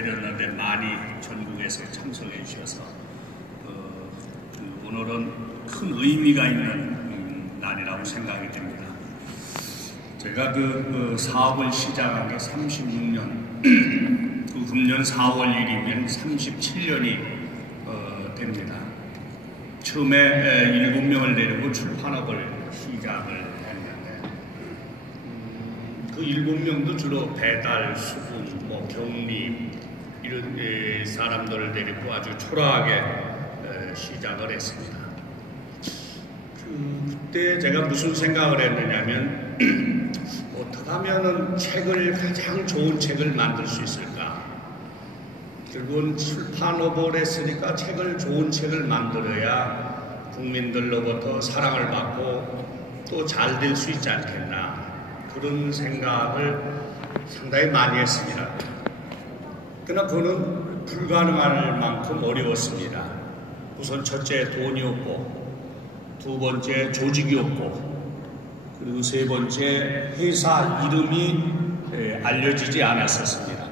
내렸는데 많이 전국에서 참석해 주셔서 오늘은 큰 의미가 있는 날이라고 생각이 됩니다. 제가 그 사업을 시작한 게 36년, 금년 4월 1일이면 37년이 됩니다. 처음에 7명을 데리고 출판업을 시작을 했는데 그 7명도 주로 배달, 수분, 경리 이런 사람들을 데리고 아주 초라하게 시작을 했습니다. 그때 제가 무슨 생각을 했느냐면 어떻게 하면은 책을 가장 좋은 책을 만들 수 있을까? 결국은 출판업을 했으니까 좋은 책을 만들어야 국민들로부터 사랑을 받고 또 잘 될 수 있지 않겠나, 그런 생각을 상당히 많이 했습니다. 그러나 그는 불가능할 만큼 어려웠습니다. 우선 첫째, 돈이 없고, 두 번째, 조직이 없고, 그리고 세 번째, 회사 이름이 알려지지 않았었습니다.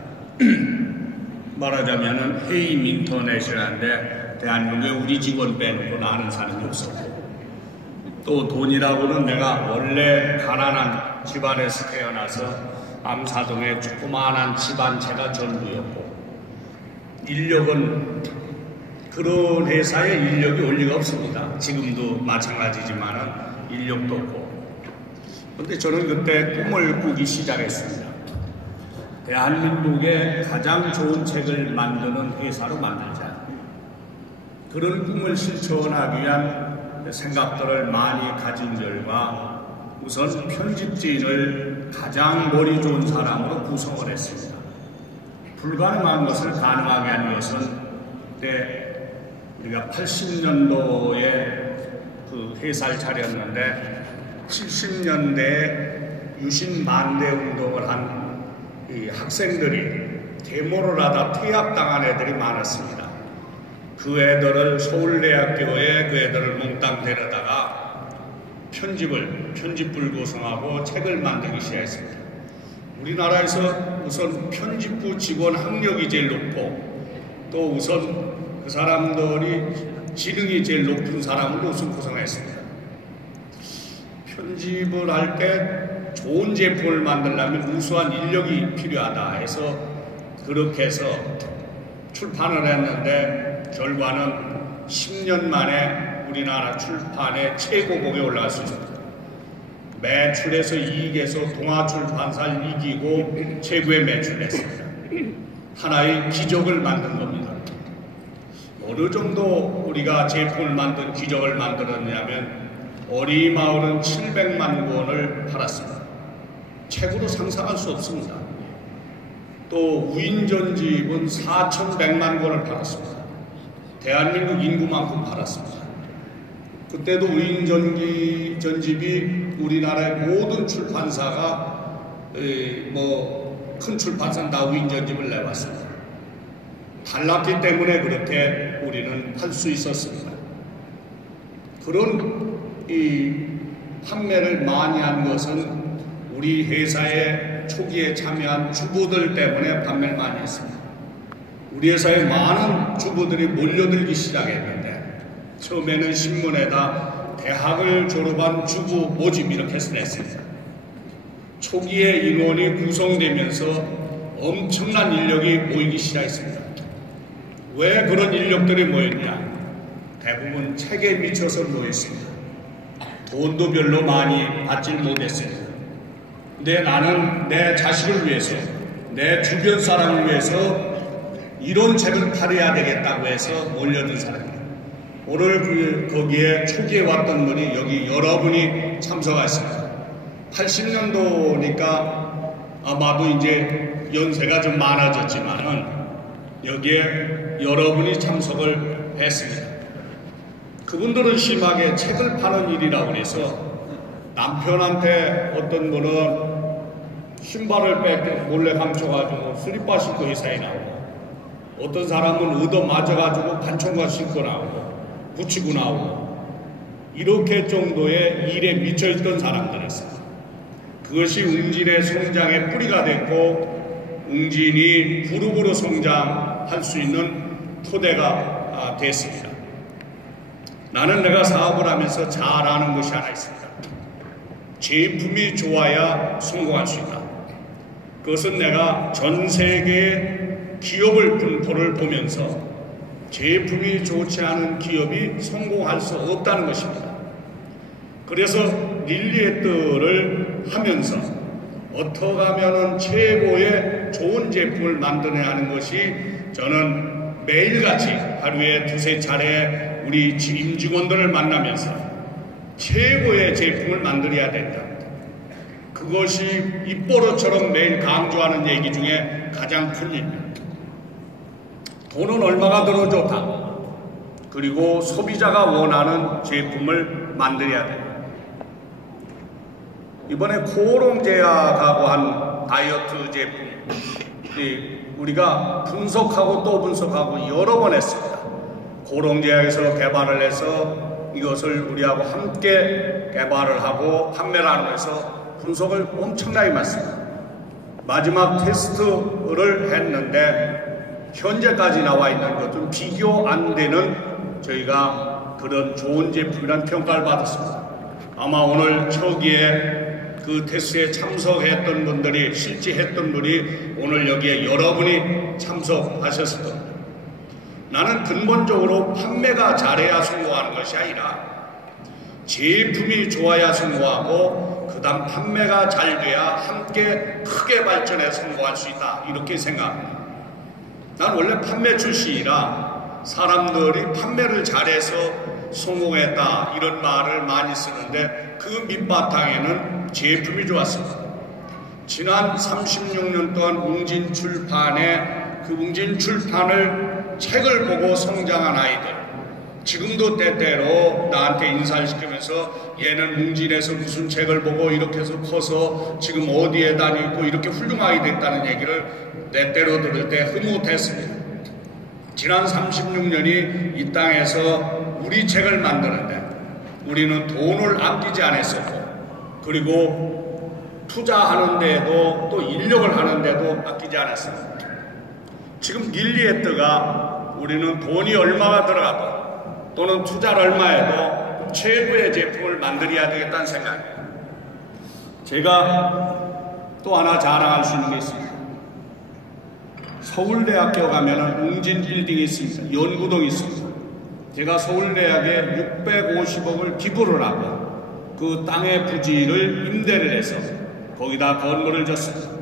말하자면 해임 인터넷이라는데 대한민국에 우리 직원 빼놓고는 아는 사람이 없었고, 또 돈이라고는 내가 원래 가난한 집안에서 태어나서 암사동의 조그마한 집안채가 전부였고, 인력은 그런 회사에 인력이 올 리가 없습니다. 지금도 마찬가지지만은 인력도 없고. 그런데 저는 그때 꿈을 꾸기 시작했습니다. 대한민국에 가장 좋은 책을 만드는 회사로 만들자. 그런 꿈을 실천하기 위한 생각들을 많이 가진 결과 우선 편집진을 가장 머리 좋은 사람으로 구성을 했습니다. 불가능한 것을 가능하게 한 것은 그때 우리가 80년도에 그 회사를 차렸는데 70년대에 유신 반대 운동을 한 이 학생들이 데모를 하다 퇴학당한 애들이 많았습니다. 그 애들을 서울대학교에 그 애들을 몽땅 데려다가 편집부를 구성하고 책을 만들기 시작했습니다. 우리나라에서 우선 편집부 직원 학력이 제일 높고, 또 우선 그 사람들이 지능이 제일 높은 사람을 우선 구성했습니다. 편집을 할 때 좋은 제품을 만들려면 우수한 인력이 필요하다 해서 그렇게 해서 출판을 했는데 결과는 10년 만에 우리나라 출판의 최고봉에 올라갈 수 있습니다. 매출에서 이익에서 동아출판사를 이기고 최고의 매출을 했습니다. 하나의 기적을 만든 겁니다. 어느 정도 우리가 제품을 만든 기적을 만들었냐면 어리마을은 700만 권을 팔았습니다. 책으로 상상할 수 없습니다. 또 우인전집은 4,100만 권을 팔았습니다. 대한민국 인구만큼 팔았습니다. 그때도 우인전집이 우리나라의 모든 출판사가 큰 출판사는 다 우인전집을 내왔습니다. 달랐기 때문에 그렇게 우리는 할 수 있었습니다. 그런 이 판매를 많이 한 것은 우리 회사의 초기에 참여한 주부들 때문에 판매를 많이 했습니다. 우리 회사에 많은 주부들이 몰려들기 시작했는데 처음에는 신문에다 대학을 졸업한 주부 모집 이렇게 냈습니다. 초기에 인원이 구성되면서 엄청난 인력이 모이기 시작했습니다. 왜 그런 인력들이 모였냐? 대부분 책에 미쳐서 모였습니다. 돈도 별로 많이 받질 못했습니다. 근데 나는 내 자식을 위해서, 내 주변 사람을 위해서 이런 책을 팔아야 되겠다고 해서 몰려든 사람입니다. 오늘 거기에 초기에 왔던 분이 여기 여러분이 참석하셨습니다. 80년도니까 아마도 이제 연세가 좀 많아졌지만은 여기에 여러분이 참석을 했습니다. 그분들은 심하게 책을 파는 일이라고 해서 남편한테 어떤 분은 신발을 몰래 감춰가지고 슬리퍼 신고 회사에 나오고, 어떤 사람은 의도 맞아가지고 반총과 신고 나오고 붙이고 나오고, 이렇게 정도의 일에 미쳐있던 사람들이었어요. 그것이 웅진의 성장의 뿌리가 됐고 웅진이 그룹으로 성장할 수 있는 토대가 됐습니다. 나는 내가 사업을 하면서 잘 아는 것이 하나 있습니다. 제품이 좋아야 성공할 수 있다. 그것은 내가 전 세계의 기업을 분포를 보면서 제품이 좋지 않은 기업이 성공할 수 없다는 것입니다. 그래서 릴리에뜨를 하면서 어떻게 하면 최고의 좋은 제품을 만들어야 하는 것이 저는 매일같이 하루에 두세 차례 우리 임직원들을 만나면서 최고의 제품을 만들어야 된다. 그것이 입버릇처럼 매일 강조하는 얘기 중에 가장 큰 일입니다. 돈은 얼마가 들어 좋다. 그리고 소비자가 원하는 제품을 만들어야 된다. 이번에 코오롱제약하고 한 다이어트 제품 우리가 분석하고 또 분석하고 여러 번 했습니다. 코오롱제약에서 개발을 해서 이것을 우리하고 함께 개발을 하고 판매를 하면서 분석을 엄청나게 많습니다. 마지막 테스트를 했는데 현재까지 나와 있는 것은 비교 안 되는 저희가 그런 좋은 제품이라는 평가를 받았습니다. 아마 오늘 초기에 그 테스트에 참석했던 분들이 실제 했던 분이 오늘 여기에 여러분이 참석하셨을 겁니다. 나는 근본적으로 판매가 잘해야 성공하는 것이 아니라 제품이 좋아야 성공하고 그 다음 판매가 잘 돼야 함께 크게 발전해 성공할 수 있다. 이렇게 생각합니다. 난 원래 판매 출신이라 사람들이 판매를 잘해서 성공했다 이런 말을 많이 쓰는데 그 밑바탕에는 제품이 좋았습니다. 지난 36년 동안 웅진출판에 그 웅진출판을 책을 보고 성장한 아이들 지금도 때때로 나한테 인사를 시키면서 얘는 웅진에서 무슨 책을 보고 이렇게 해서 커서 지금 어디에 다니고 이렇게 훌륭하게 됐다는 얘기를 때때로 들을 때 흐뭇했습니다. 지난 36년이 이 땅에서 우리 책을 만드는데 우리는 돈을 아끼지 않았었고 그리고 투자하는데도 또 인력을 하는데도 아끼지 않았습니다. 지금 릴리에뜨가 우리는 돈이 얼마가 들어가도 또는 투자를 얼마 해도 최고의 제품을 만들어야 되겠다는 생각입니다. 제가 또 하나 자랑할 수 있는 게 있습니다. 서울대학교 가면 웅진 빌딩이 있습니다. 연구동이 있습니다. 제가 서울대학에 650억을 기부를 하고 그 땅의 부지를 임대를 해서 거기다 건물을 졌습니다.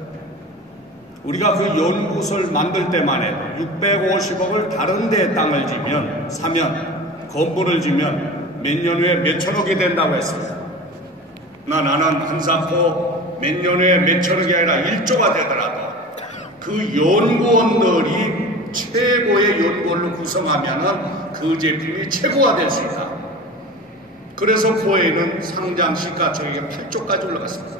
우리가 그 연구소를 만들 때만 해도 650억을 다른 데 땅을 사면 건물을 지면 몇 년 후에 몇 천억이 된다고 했습니다. 나는 한사코 몇 년 후에 몇 천억이 아니라 1조가 되더라도 그 연구원들이 최고의 연구원을 구성하면 그 제품이 최고가 될 수 있다. 그래서 코웨이는 상장 시가총액이 8조까지 올라갔습니다.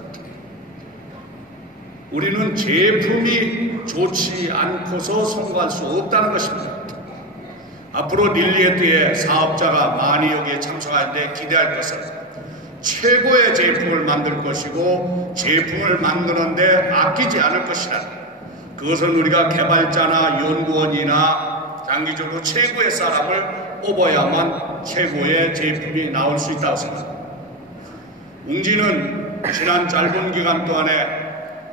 우리는 제품이 좋지 않고서 성공할 수 없다는 것입니다. 앞으로 릴리에뜨의 사업자가 많이 여기에 참석하는데 기대할 것은 최고의 제품을 만들 것이고 제품을 만드는데 아끼지 않을 것이다. 그것은 우리가 개발자나 연구원이나 장기적으로 최고의 사람을 뽑아야만 최고의 제품이 나올 수 있다고 생각합니다. 웅진은 지난 짧은 기간 동안에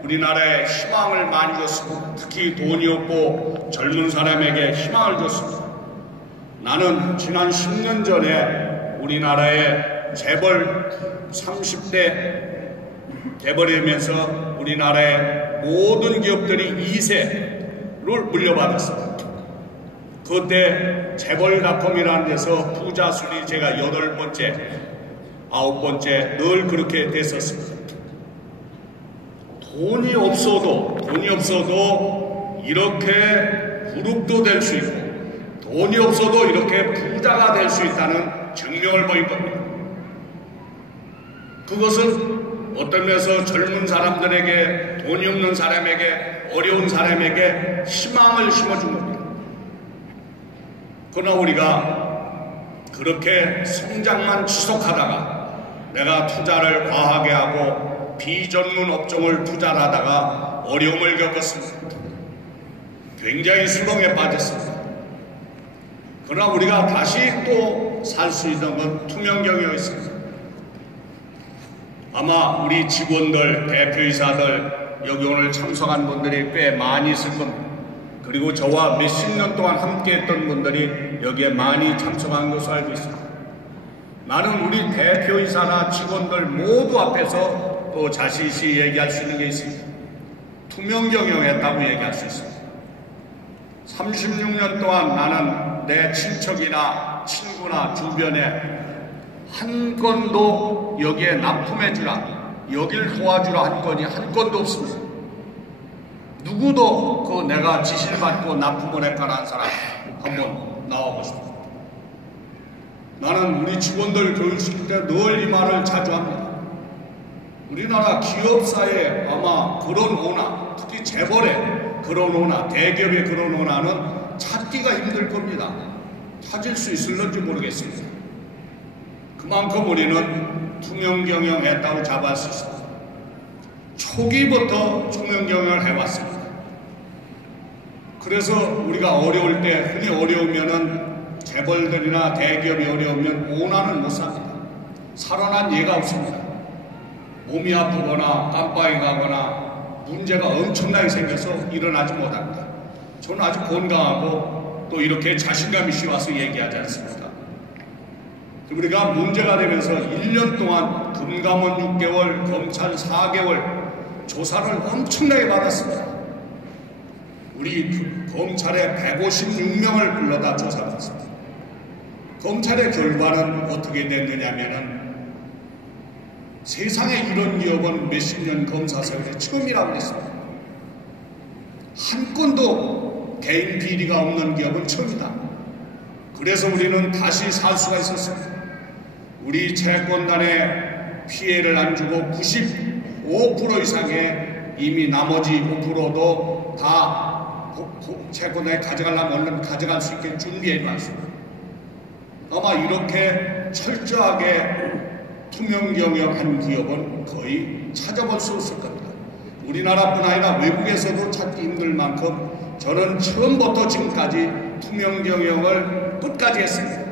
우리나라에 희망을 많이 줬습니다. 특히 돈이 없고 젊은 사람에게 희망을 줬습니다. 나는 지난 10년 전에 우리나라의 재벌 30대 재벌이면서 우리나라의 모든 기업들이 2세를 물려받았습니다. 그때 재벌닷컴이라는 데서 부자 순위 제가 8번째, 9번째 늘 그렇게 됐었습니다. 돈이 없어도 이렇게 그룹도 될 수 있고 돈이 없어도 이렇게 부자가 될 수 있다는 증명을 보인 겁니다. 그것은 어떤 면에서 젊은 사람들에게 돈이 없는 사람에게 어려운 사람에게 희망을 심어준 겁니다. 그러나 우리가 그렇게 성장만 지속하다가 내가 투자를 과하게 하고 비전문 업종을 투자를 하다가 어려움을 겪었습니다. 굉장히 수렁에 빠졌습니다. 그러나 우리가 다시 또 살 수 있는 건 투명경영이었습니다. 아마 우리 직원들, 대표이사들, 여기 오늘 참석한 분들이 꽤 많이 있을 겁니다. 그리고 저와 몇십 년 동안 함께했던 분들이 여기에 많이 참석한 것으로 알고 있습니다. 나는 우리 대표이사나 직원들 모두 앞에서 또 자신있이 얘기할 수 있는 게 있습니다. 투명경영했다고 얘기할 수 있습니다. 36년 동안 나는 내 친척이나 친구나 주변에 한 건도 여기에 납품해주라, 여길 도와주라 한 건이 한 건도 없습니다. 누구도 그 내가 지시를 받고 납품을 했거나 한 사람 한번 나와보십시오. 나는 우리 직원들 교육시킬 때 늘 이 말을 자주 합니다. 우리나라 기업사에 아마 그런 오나, 특히 재벌의 그런 오나, 대기업의 그런 오나는 찾기가 힘들 겁니다. 찾을 수 있을런지 모르겠습니다. 그만큼 우리는 투명경영했다고 잡을 수 있습니다. 초기부터 투명경영을 해왔습니다. 그래서 우리가 어려울 때, 흔히 어려우면은 재벌들이나 대기업이 어려우면 오나는 못 삽니다. 살아난 예가 없습니다. 몸이 아프거나 깜빡이 가거나 문제가 엄청나게 생겨서 일어나지 못합니다. 저는 아주 건강하고 또 이렇게 자신감이 와서 얘기하지 않습니다. 우리가 문제가 되면서 1년 동안 금감원 6개월, 검찰 4개월 조사를 엄청나게 받았습니다. 우리 검찰에 156명을 불러다 조사받았습니다. 검찰의 결과는 어떻게 됐느냐면은 세상에 이런 기업은 몇십 년 검사 세월에 처음이라고 했습니다. 한 건도 개인 비리가 없는 기업은 처음이다. 그래서 우리는 다시 살 수가 있었습니다. 우리 채권단에 피해를 안 주고 95% 이상의 이미 나머지 5%도 다 채권단에 가져가려면 얼른 가져갈 수 있게 준비해 놨습니다. 아마 이렇게 철저하게 투명경영한 기업은 거의 찾아볼 수 없을 겁니다. 우리나라뿐 아니라 외국에서도 찾기 힘들 만큼 저는 처음부터 지금까지 투명경영을 끝까지 했습니다.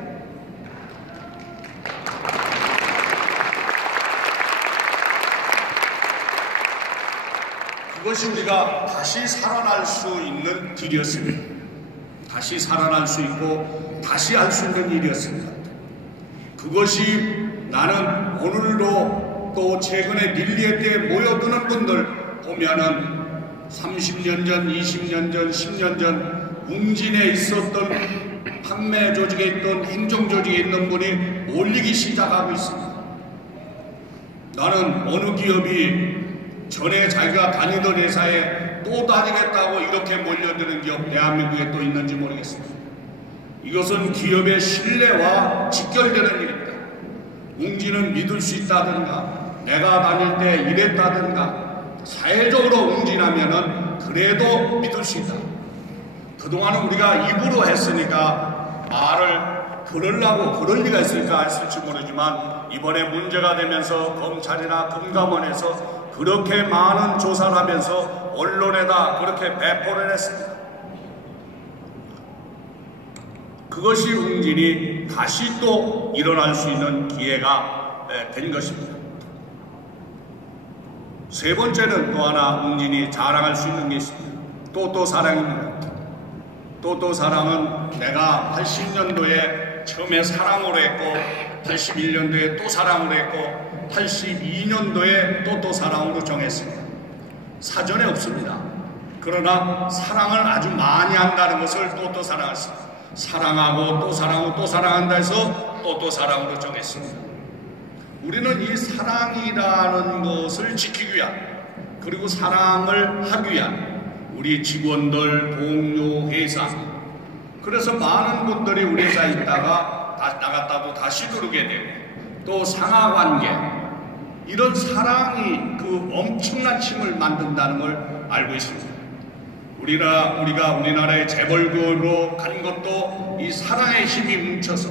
그것이 우리가 다시 살아날 수 있는 길이었습니다. 다시 살아날 수 있고 다시 할 수 있는 일이었습니다. 그것이 나는 오늘도 또 최근에 릴리에 때 모여드는 분들 보면은 30년 전, 20년 전, 10년 전 웅진에 있었던 판매 조직에 있던 행정 조직에 있는 분이 몰리기 시작하고 있습니다. 나는 어느 기업이 전에 자기가 다니던 회사에 또 다니겠다고 이렇게 몰려드는 기업 대한민국에 또 있는지 모르겠습니다. 이것은 기업의 신뢰와 직결되는 일입니다. 웅진은 믿을 수 있다든가 내가 다닐 때 이랬다든가 사회적으로 웅진하면은 그래도 믿을 수 있다. 그동안은 우리가 입으로 했으니까 말을 그러려고 그럴 리가 있을까 했을지 모르지만 이번에 문제가 되면서 검찰이나 금감원에서 그렇게 많은 조사를 하면서 언론에다 그렇게 배포를 했습니다. 그것이 웅진이 다시 또 일어날 수 있는 기회가 된 것입니다. 세 번째는 또 하나 웅진이 자랑할 수 있는 게 있습니다. 또또 사랑입니다. 또또 사랑은 내가 80년도에 처음에 사랑으로 했고 81년도에 또 사랑으로 했고 82년도에 또또 사랑으로 정했습니다. 사전에 없습니다. 그러나 사랑을 아주 많이 한다는 것을 또또 사랑했습니다. 사랑하고 또 사랑하고 또 사랑한다 해서 또또 사랑으로 정했습니다. 우리는 이 사랑이라는 것을 지키기 위한 그리고 사랑을 하기 위한 우리 직원들, 동료, 회사 그래서 많은 분들이 우리 회사에 있다가 나갔다도 다시 들어오게 되고 또 상하관계 이런 사랑이 그 엄청난 힘을 만든다는 걸 알고 있습니다. 우리가 우리나라의 재벌교로 간 것도 이 사랑의 힘이 뭉쳐서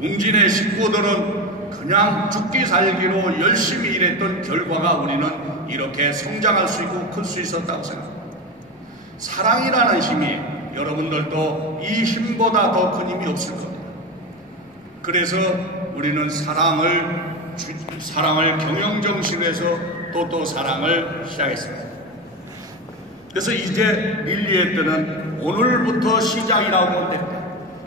웅진의 식구들은 그냥 죽기 살기로 열심히 일했던 결과가 우리는 이렇게 성장할 수 있고 클 수 있었다고 생각합니다. 사랑이라는 힘이 여러분들도 이 힘보다 더 큰 힘이 없을 겁니다. 그래서 우리는 사랑을 경영정신에서 또 사랑을 시작했습니다. 그래서 이제 릴리의 때는 오늘부터 시작이라고 합니다.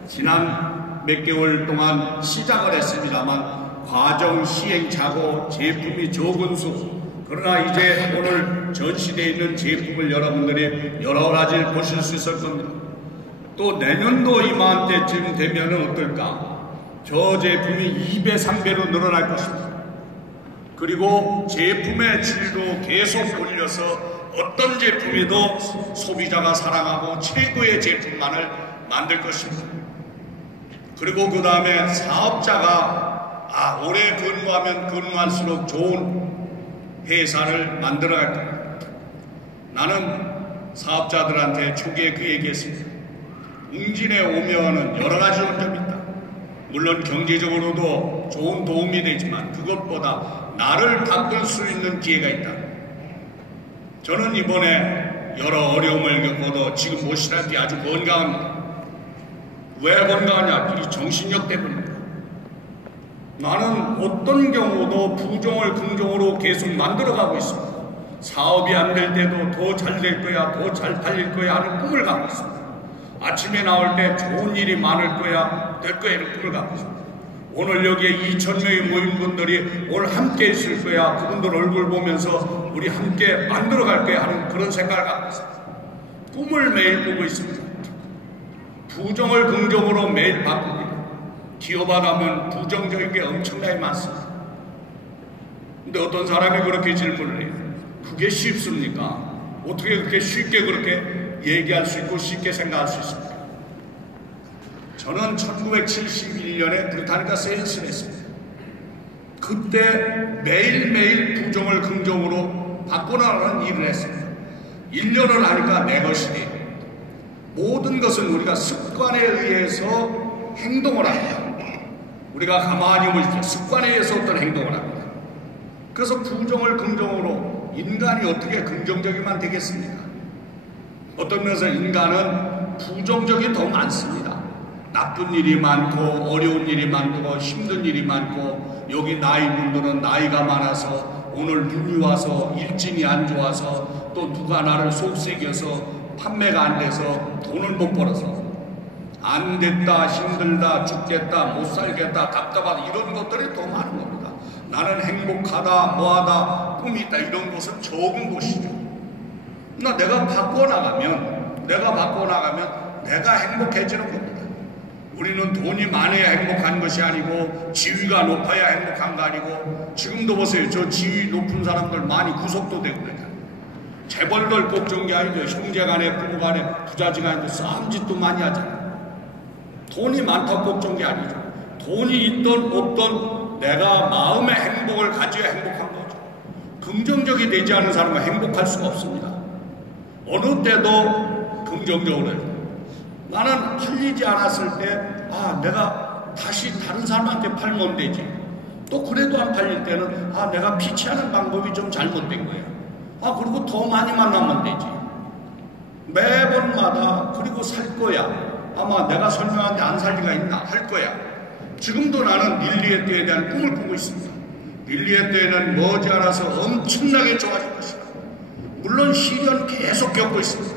지난 몇 개월 동안 시작을 했습니다만 과정, 시행착오, 제품이 적은 수, 그러나 이제 오늘 전시되어 있는 제품을 여러분들이 여러 가지를 보실 수 있을 겁니다. 또 내년도 이맘때쯤 되면 어떨까? 저 제품이 2배, 3배로 늘어날 것입니다. 그리고 제품의 질도 계속 올려서 어떤 제품이도 소비자가 사랑하고 최고의 제품만을 만들 것입니다. 그리고 그 다음에 사업자가 오래 근무하면 근무할수록 좋은 회사를 만들어갈 겁니다. 나는 사업자들한테 초기에 그 얘기했습니다. 웅진에 오면은 여러 가지 점이 있다. 물론 경제적으로도 좋은 도움이 되지만 그것보다 나를 바꿀 수 있는 기회가 있다. 저는 이번에 여러 어려움을 겪어도 지금 보시다시피 아주 건강합니다. 왜 건강하냐? 이 정신력 때문입니다. 나는 어떤 경우도 부정을 긍정으로 계속 만들어가고 있습니다. 사업이 안 될 때도 더 잘 될 거야, 더 잘 팔릴 거야 하는 꿈을 갖고 있습니다. 아침에 나올 때 좋은 일이 많을 거야, 될 거야 이런 꿈을 갖고 있습니다. 오늘 여기에 2,000명의 모인 분들이 오늘 함께 있을 거야, 그분들 얼굴 보면서 우리 함께 만들어갈 거야 하는 그런 생각을 갖고 있습니다. 꿈을 매일 꾸고 있습니다. 부정을 긍정으로 매일 바꿉니다. 기업하다면 부정적인 게 엄청나게 많습니다. 근데 어떤 사람이 그렇게 질문을 해요. 그게 쉽습니까? 어떻게 그렇게 쉽게 그렇게 얘기할 수 있고 쉽게 생각할 수 있습니까? 저는 1971년에 브리타니카 세일스를 했습니다. 그때 매일매일 부정을 긍정으로 바꿔나가는 일을 했습니다. 1년을 하니까 내 것이 돼요. 모든 것은 우리가 습관에 의해서 행동을 합니다. 우리가 가만히 보십시오. 습관에 의해서 어떤 행동을 합니다. 그래서 부정을 긍정으로 인간이 어떻게 긍정적이만 되겠습니까? 어떤 면에서 인간은 부정적이 더 많습니다. 나쁜 일이 많고 어려운 일이 많고 힘든 일이 많고 여기 나이 분들은 나이가 많아서 오늘 눈이 와서 일진이 안 좋아서 또 누가 나를 속삭여서 판매가 안 돼서 돈을 못 벌어서 안 됐다, 힘들다, 죽겠다, 못 살겠다, 답답하다 이런 것들이 더 많은 겁니다. 나는 행복하다, 뭐하다, 꿈이 있다 이런 것은 적은 것이죠. 그러나 내가 바꿔나가면 내가 행복해지는 겁니다. 우리는 돈이 많아야 행복한 것이 아니고 지위가 높아야 행복한 거 아니고 지금도 보세요. 저 지위 높은 사람들 많이 구속도 되고 그러니까. 재벌들 걱정이 게 아니죠. 형제간에 부부간에 부자지간에 싸움짓도 많이 하잖아요. 돈이 많다고 걱정이 게 아니죠. 돈이 있던 없던 내가 마음의 행복을 가져야 행복한 거죠. 긍정적이 되지 않은 사람은 행복할 수가 없습니다. 어느 때도 긍정적으로 해요. 나는 팔리지 않았을 때 내가 다시 다른 사람한테 팔면 되지. 또 그래도 안 팔릴 때는 내가 피치하는 방법이 좀 잘못된 거예요. 그리고 더 많이 만나면 되지. 매번마다 그리고 살 거야. 아마 내가 설명하는데 안 살 리가 있나? 할 거야. 지금도 나는 릴리의 때에 대한 꿈을 꾸고 있습니다. 릴리의 때에는 머지않아서 엄청나게 좋아질 것이다. 물론 시련 계속 겪고 있습니다.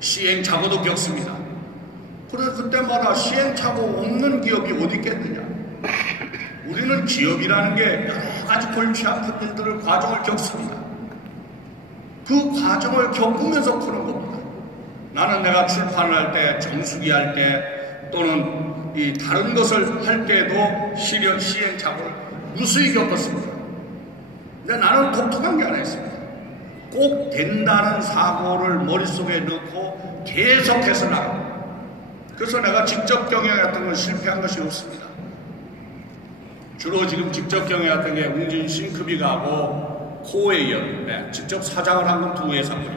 시행착오도 겪습니다. 그래서 그때마다 시행착오 없는 기업이 어디 있겠느냐. 우리는 기업이라는 게 여러 가지 골치 아픈 일들을 과정을 겪습니다. 그 과정을 겪으면서 푸는 겁니다. 나는 내가 출판을 할 때, 정수기 할 때, 또는 이 다른 것을 할 때도 시련, 시행착오를 무수히 겪었습니다. 근데 나는 독특한 게 하나 있습니다. 꼭 된다는 사고를 머릿속에 넣고 계속해서 나갑니다. 그래서 내가 직접 경영했던 건 실패한 것이 없습니다. 주로 지금 직접 경영했던 게 웅진 싱크비가하고 코웨이였는데 직접 사장을 한 건 두 회사입니다.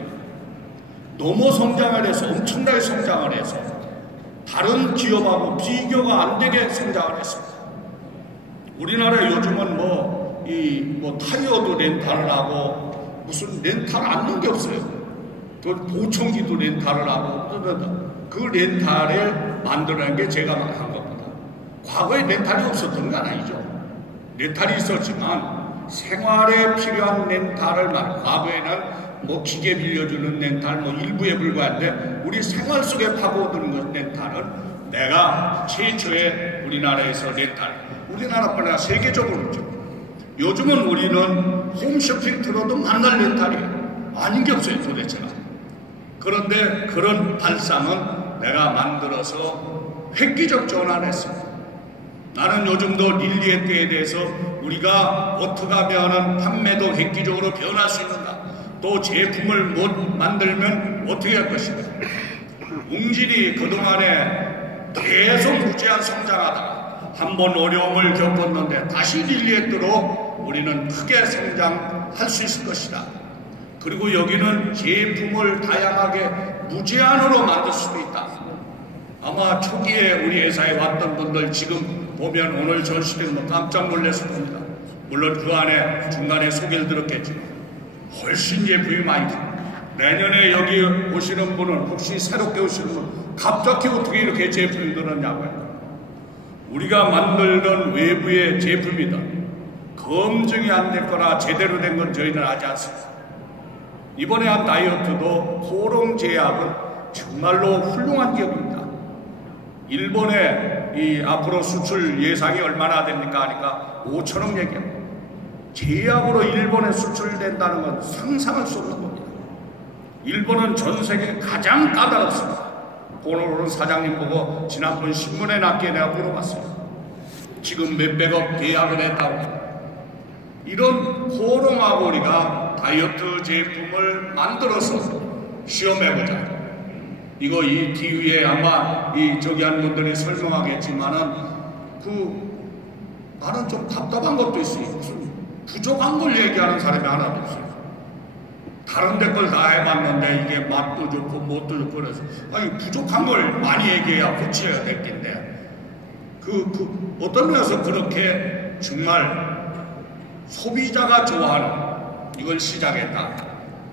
너무 성장을 해서 엄청나게 성장을 해서 다른 기업하고 비교가 안 되게 성장을 했습니다. 우리나라에 요즘은 타이어도 렌탈을 하고 무슨 렌탈 안 넣은 게 없어요. 또 보청기도 렌탈을 하고 그 렌탈을 만들어낸 게 제가 한 겁니다. 과거에 렌탈이 없었던 건 아니죠. 렌탈이 있었지만 생활에 필요한 렌탈을 과거에는 뭐 기계 빌려주는 렌탈 뭐 일부에 불과한데 우리 생활 속에 파고드는 것 렌탈은 내가 최초의 우리나라에서 렌탈, 우리나라뿐 아니라 세계적으로죠. 요즘은 우리는 홈쇼핑 틀어도 만날 렌탈이 아닌 게 없어요, 도대체가. 그런데 그런 발상은 내가 만들어서 획기적 전환을 했습니다. 나는 요즘도 릴리에트에 대해서 우리가 어떻게 하면 판매도 획기적으로 변할 수 있는가, 또 제품을 못 만들면 어떻게 할 것인가. 웅진이 그동안에 계속 무제한 성장하다가 한번 어려움을 겪었는데 다시 릴리에트로 우리는 크게 성장할 수 있을 것이다. 그리고 여기는 제품을 다양하게 무제한으로 만들 수도 있다. 아마 초기에 우리 회사에 왔던 분들 지금 보면 오늘 전시된 거 깜짝 놀랐을 겁니다. 물론 그 안에 중간에 소개를 들었겠지만 훨씬 제품이 많이 듭니다. 내년에 여기 오시는 분은 혹시 새롭게 오시는 분 갑자기 어떻게 이렇게 제품이 늘었냐고요. 우리가 만들던 외부의 제품이다. 검증이 안 됐거나 제대로 된 건 저희는 하지 않습니다. 이번에 한 다이어트도 포롱제약은 정말로 훌륭한 기업입니다. 일본에 이 앞으로 수출 예상이 얼마나 됩니까 하니까 5천억 얘기합니다. 제약으로 일본에 수출된다는 건 상상할 수 없는 겁니다. 일본은 전 세계 가장 까다롭습니다. 오늘 사장님 보고 지난번 신문에 났기에 내가 물어봤어요. 지금 몇백억 계약을 했다고. 이런 포롱하고 우리가 다이어트 제품을 만들어서 시험해보자. 이거 이 뒤에 아마 이 저기 한 분들이 설명하겠지만은 나는 좀 답답한 것도 있어요. 무슨 부족한 걸 얘기하는 사람이 하나도 없어요. 다른 데 걸 다 해봤는데 이게 맛도 좋고 뭣도 좋고 그래서 아니 부족한 걸 많이 얘기해야 고쳐야 될 텐데 어떤 면에서 그렇게 정말 소비자가 좋아하는 이걸 시작했다.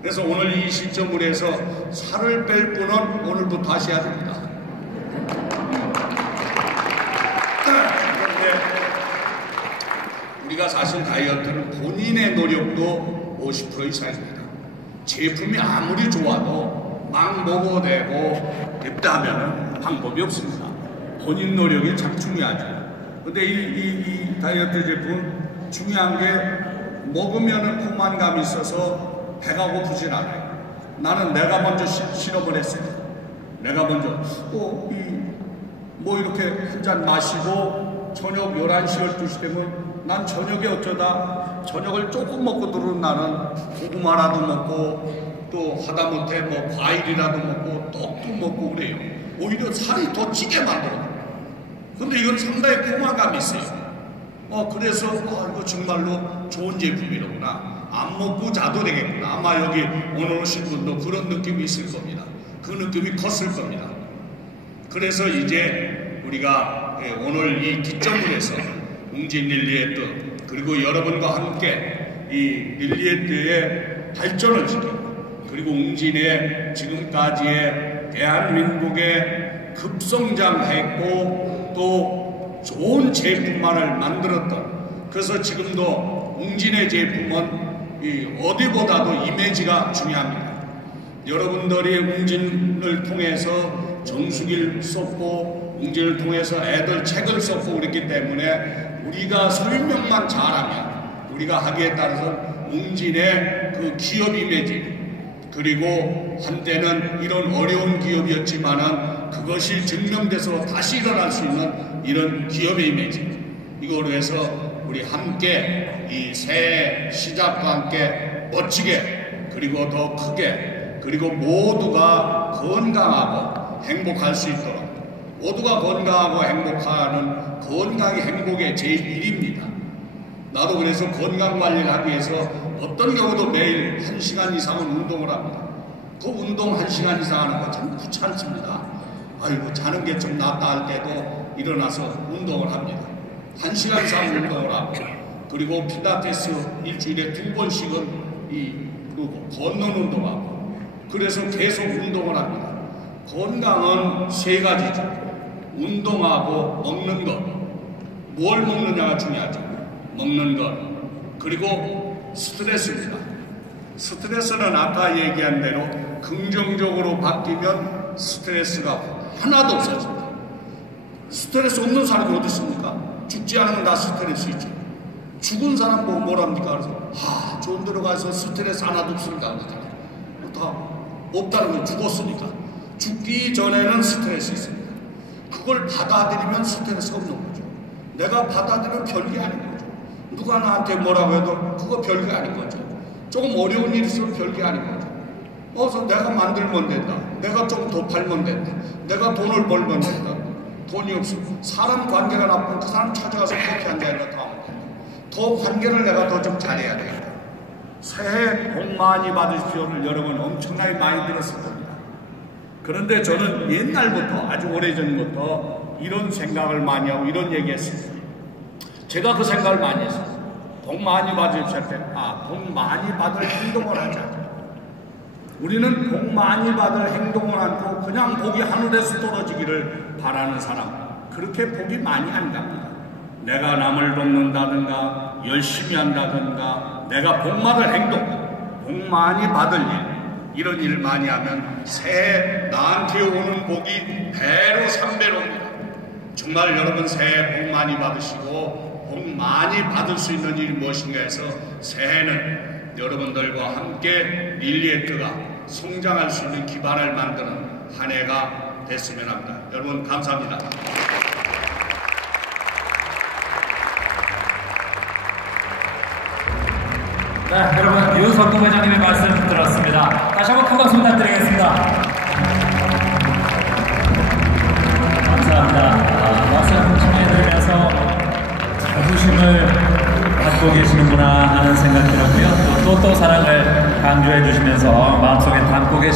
그래서 오늘 이 시점으로 해서 살을 뺄 분은 오늘부터 하셔야 됩니다. 그런데 우리가 사실 다이어트는 본인의 노력도 50% 이상입니다. 제품이 아무리 좋아도 막 먹어도 되고 됐다면 방법이 없습니다. 본인 노력이 참 중요하죠. 근데 이 다이어트 제품 중요한 게 먹으면 포만감이 있어서 배가 고프진 않아요. 나는 내가 먼저 실험을 했습니다. 내가 먼저 뭐 이렇게 한 잔 마시고 저녁 11시 12시 되면 난 저녁에 어쩌다 저녁을 조금 먹고 들어오는 나는 고구마라도 먹고 또 하다못해 뭐 과일이라도 먹고 떡도 먹고 그래요. 오히려 살이 더 찌게 만들어요. 근데 이건 상당히 포만감이 있어요. 그래서 이거 정말로 좋은 제품이로구나. 안 먹고 자도 되겠구나. 아마 여기 오늘 오신 분도 그런 느낌이 있을 겁니다. 그 느낌이 컸을 겁니다. 그래서 이제 우리가 오늘 이 기점을 해서 웅진 릴리에트 그리고 여러분과 함께 이 릴리에트의 발전을 시키고 그리고 웅진의 지금까지의 대한민국의 급성장했고 또 좋은 제품만을 만들었던 그래서 지금도 웅진의 제품은 어디보다도 이미지가 중요합니다. 여러분들이 웅진을 통해서 정수기를 썼고 웅진을 통해서 애들 책을 썼고 그랬기 때문에 우리가 설명만 잘하면 우리가 하기에 따라서 웅진의 그 기업 이미지 그리고 한때는 이런 어려운 기업이었지만은 그것이 증명돼서 다시 일어날 수 있는 이런 기업의 이미지 이거로 해서 우리 함께 이 새해 시작과 함께 멋지게 그리고 더 크게 그리고 모두가 건강하고 행복할 수 있도록 모두가 건강하고 행복하는 건강이 행복의 제1입니다. 나도 그래서 건강관리를 하기 위해서 어떤 경우도 매일 1시간 이상은 운동을 합니다. 그 운동 1시간 이상 하는 거 참 귀찮습니다. 아이고 자는 게 좀 낫다 할 때도 일어나서 운동을 합니다. 1시간 이상 운동을 하고 그리고 필라테스 일주일에 2번씩은 걷는 운동하고 그래서 계속 운동을 합니다. 건강은 세 가지죠. 운동하고 먹는 것. 뭘 먹느냐가 중요하죠. 먹는 것. 그리고 스트레스입니다. 스트레스는 아까 얘기한 대로 긍정적으로 바뀌면 스트레스가 하나도 없어집니다. 스트레스 없는 사람이 어디 있습니까? 죽지 않으면 다 스트레스 있죠. 죽은 사람 보고 뭐랍니까? 그래서 좋은 데로 가서 스트레스 하나도 없습니다. 그러잖아요. 다 없다는 건 죽었으니까. 죽기 전에는 스트레스 있습니다. 그걸 받아들이면 스트레스가 없는 거죠. 내가 받아들이면 별게 아닌 거죠. 누가 나한테 뭐라고 해도 그거 별게 아닌 거죠. 조금 어려운 일이 있으면 별게 아닌 거죠. 그래서 내가 만들면 된다. 내가 좀 더 팔면 된다. 내가 돈을 벌면 된다. 돈이 없으면 사람 관계가 나쁘면 그 사람 찾아가서 커피 한 잔이라도 더 하면 된다. 더 관계를 내가 더 좀 잘해야 되겠다. 새해 복 많이 받으십시오를 여러분 엄청나게 많이 들었을 겁니다. 그런데 저는 옛날부터 아주 오래전부터 이런 생각을 많이 하고 이런 얘기했어요. 제가 그 생각을 많이 했어요. 복 많이 받으십시오 할 때, 복 많이 받을 행동을 하자. 우리는 복 많이 받을 행동을 않고 그냥 복이 하늘에서 떨어지기를 바라는 사람. 그렇게 복이 많이 안 갑니다. 내가 남을 돕는다든가 열심히 한다든가 내가 복 받을 행동, 복 많이 받을 일, 이런 일을 많이 하면 새해 나한테 오는 복이 배로 3배로 옵니다. 정말 여러분 새해 복 많이 받으시고 복 많이 받을 수 있는 일이 무엇인가 해서 새해는 여러분들과 함께 릴리에트가 성장할 수 있는 기반을 만드는 한 해가 됐으면 합니다. 여러분 감사합니다. 네, 여러분 유석동 회장님의 말씀 들었습니다. 다시 한번 큰 박수 부탁드리겠습니다. 감사합니다. 말씀 청해드리면서 자부심을 갖고 계시는구나 하는 생각이 들었고요. 또 사랑을 강조해 주시면서 마음속에 담고 계신